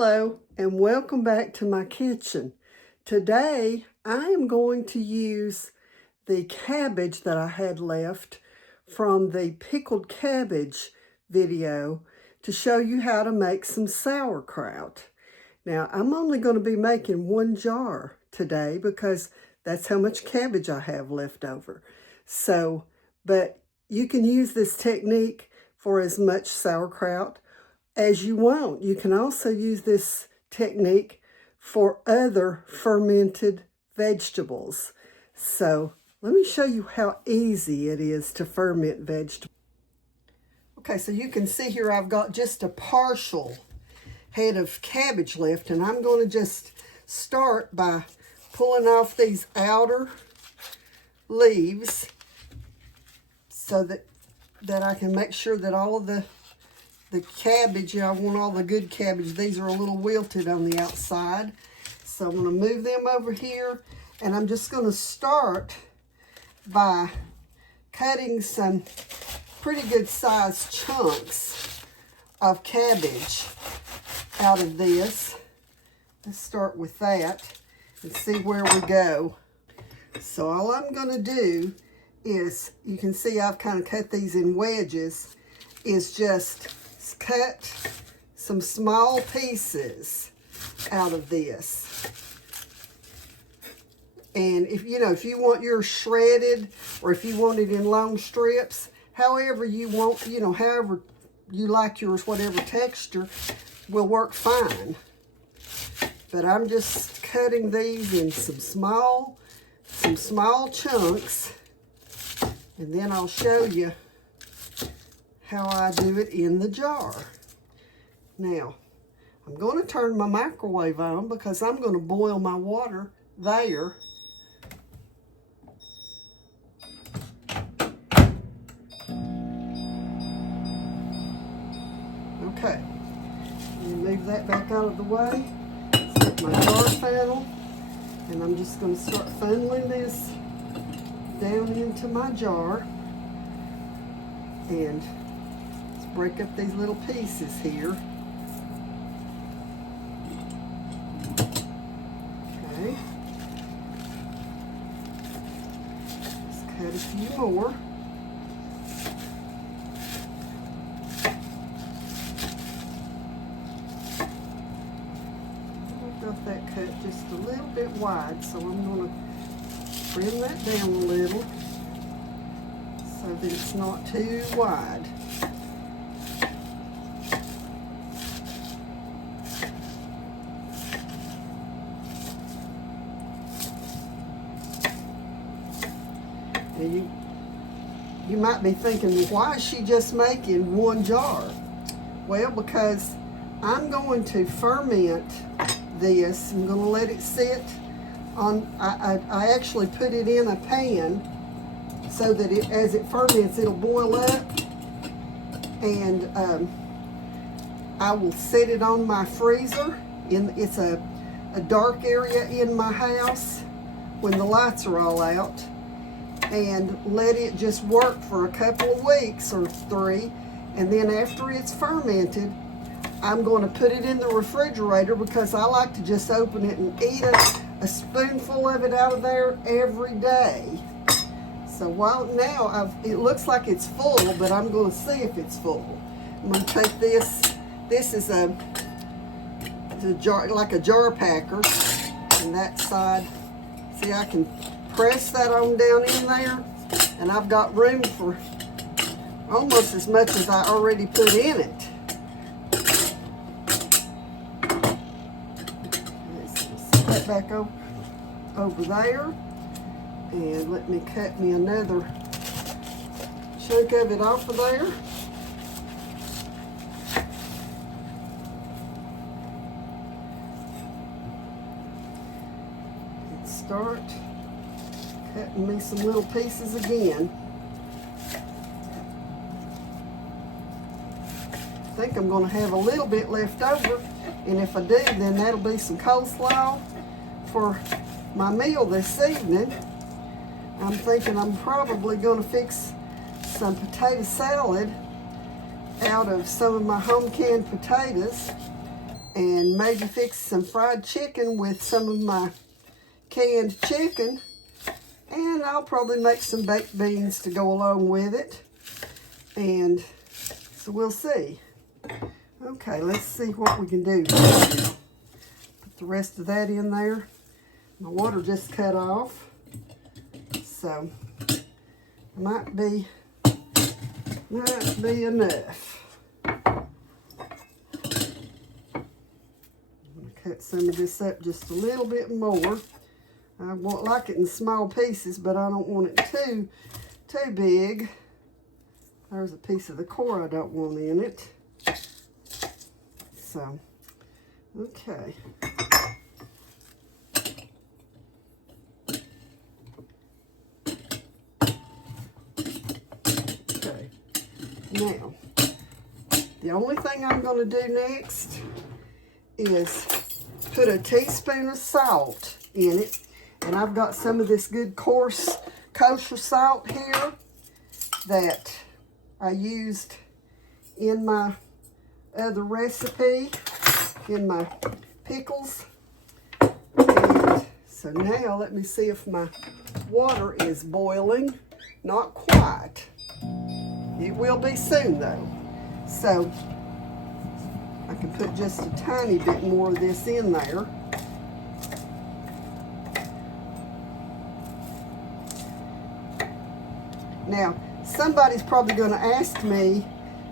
Hello and welcome back to my kitchen. Today I am going to use the cabbage that I had left from the pickled cabbage video to show you how to make some sauerkraut. Now I'm only going to be making one jar today because that's how much cabbage I have left over. But you can use this technique for as much sauerkraut as you want. You can also use this technique for other fermented vegetables. So let me show you how easy it is to ferment vegetables. Okay, so you can see here I've got just a partial head of cabbage left, and I'm going to just start by pulling off these outer leaves so that I can make sure that all of the cabbage, I want all the good cabbage. These are a little wilted on the outside. So I'm going to move them over here, and I'm just going to start by cutting some pretty good sized chunks of cabbage out of this. Let's start with that and see where we go. So all I'm going to do is, you can see I've kind of cut these in wedges, is just cut some small pieces out of this. And if you want yours shredded, or if you want it in long strips, however you want, however you like yours, whatever texture will work fine. But I'm just cutting these in some small chunks, and then I'll show you how I do it in the jar. Now, I'm going to turn my microwave on because I'm going to boil my water there. Okay, let me move that back out of the way. Set my jar funnel, and I'm just going to start funneling this down into my jar. And break up these little pieces here. Okay. Let's cut a few more. I've got that cut just a little bit wide, so I'm going to trim that down a little so that it's not too wide. And you might be thinking, why is she just making one jar? Well, because I'm going to ferment this. I'm going to let it sit on, I actually put it in a pan so that as it ferments, it'll boil up. And I will set it on my freezer. It's a dark area in my house when the lights are all out. And let it just work for a couple of weeks or 3. And then after it's fermented, I'm going to put it in the refrigerator because I like to just open it and eat a spoonful of it out of there every day. So it looks like it's full, but I'm going to see if it's full. I'm going to take this. This is a jar, like a jar packer. And that side, see, I can press that on down in there, and I've got room for almost as much as I already put in it. Let's set that back over there, and let me cut me another chunk of it off of there. And start cutting me some little pieces again. I think I'm going to have a little bit left over, and if I do, then that'll be some coleslaw for my meal this evening. I'm thinking I'm probably going to fix some potato salad out of some of my home canned potatoes, and maybe fix some fried chicken with some of my canned chicken. And I'll probably make some baked beans to go along with it. And so we'll see. Okay, let's see what we can do. Put the rest of that in there. My water just cut off. So, might be enough. I'm going to cut some of this up just a little bit more. I won't like it in small pieces, but I don't want it too big. There's a piece of the core I don't want in it. So, okay. Okay. Now, the only thing I'm going to do next is put a teaspoon of salt in it. And I've got some of this good coarse kosher salt here that I used in my other recipe, in my pickles. And so now let me see if my water is boiling. Not quite. It will be soon though. So I can put just a tiny bit more of this in there. Now, somebody's probably going to ask me,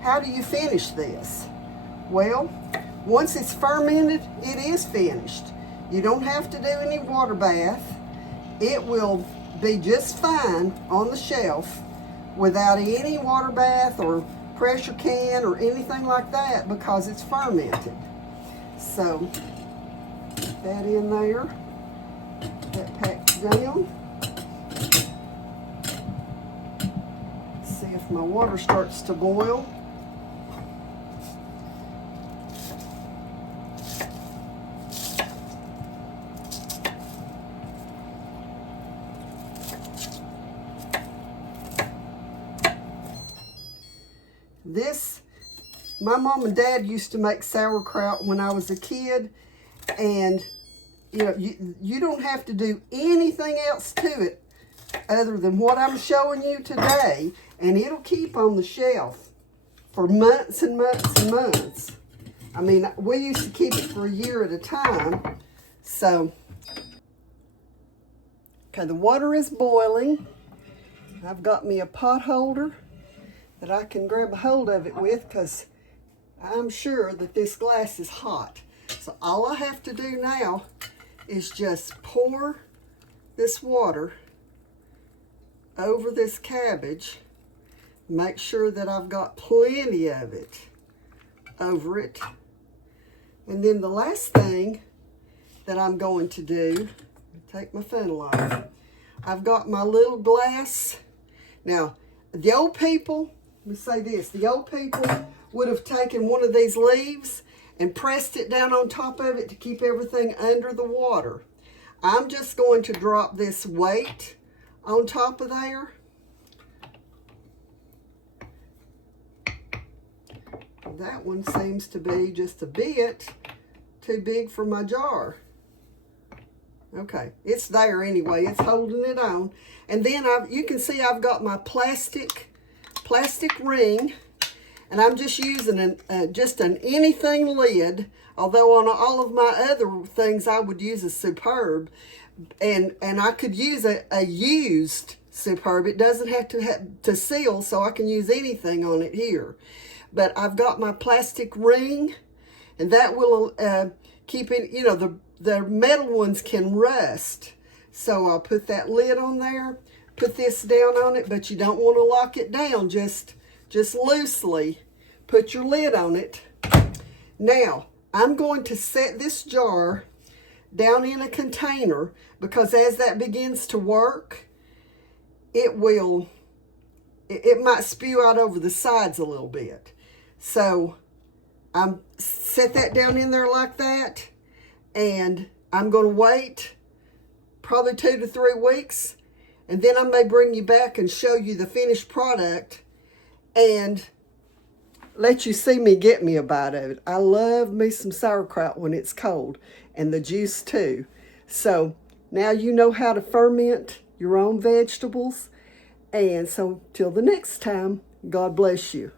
how do you finish this? Well, once it's fermented, it is finished. You don't have to do any water bath. It will be just fine on the shelf without any water bath or pressure can or anything like that because it's fermented. So, put that in there. That packs down. See if my water starts to boil. My mom and dad used to make sauerkraut when I was a kid, and you know, you don't have to do anything else to it other than what I'm showing you today, and it'll keep on the shelf for months and months and months. I mean, we used to keep it for a year at a time. So, okay, the water is boiling. I've got me a pot holder that I can grab a hold of it with because I'm sure that this glass is hot. So all I have to do now is just pour this water over this cabbage. Make sure that I've got plenty of it over it. And then the last thing that I'm going to do, take my funnel off. I've got my little glass. Now, the old people, let me say this, the old people would have taken one of these leaves and pressed it down on top of it to keep everything under the water. I'm just going to drop this weight on top of there. That one seems to be just a bit too big for my jar. Okay, it's there anyway. It's holding it on. And then you can see I've got my plastic ring. And I'm just using just an anything lid, although on all of my other things I would use a Superb. And I could use a used Superb. It doesn't have to seal, so I can use anything on it here. But I've got my plastic ring, and that will keep it, you know, the metal ones can rust. So I'll put that lid on there, put this down on it, but you don't want to lock it down, just loosely put your lid on it. Now, I'm going to set this jar down in a container because as that begins to work, it might spew out over the sides a little bit. So, I'm set that down in there like that, and I'm going to wait probably 2 to 3 weeks, and then I may bring you back and show you the finished product. And let you see me get me a bite of it. I love me some sauerkraut when it's cold, and the juice too. So now you know how to ferment your own vegetables. And so till the next time, God bless you.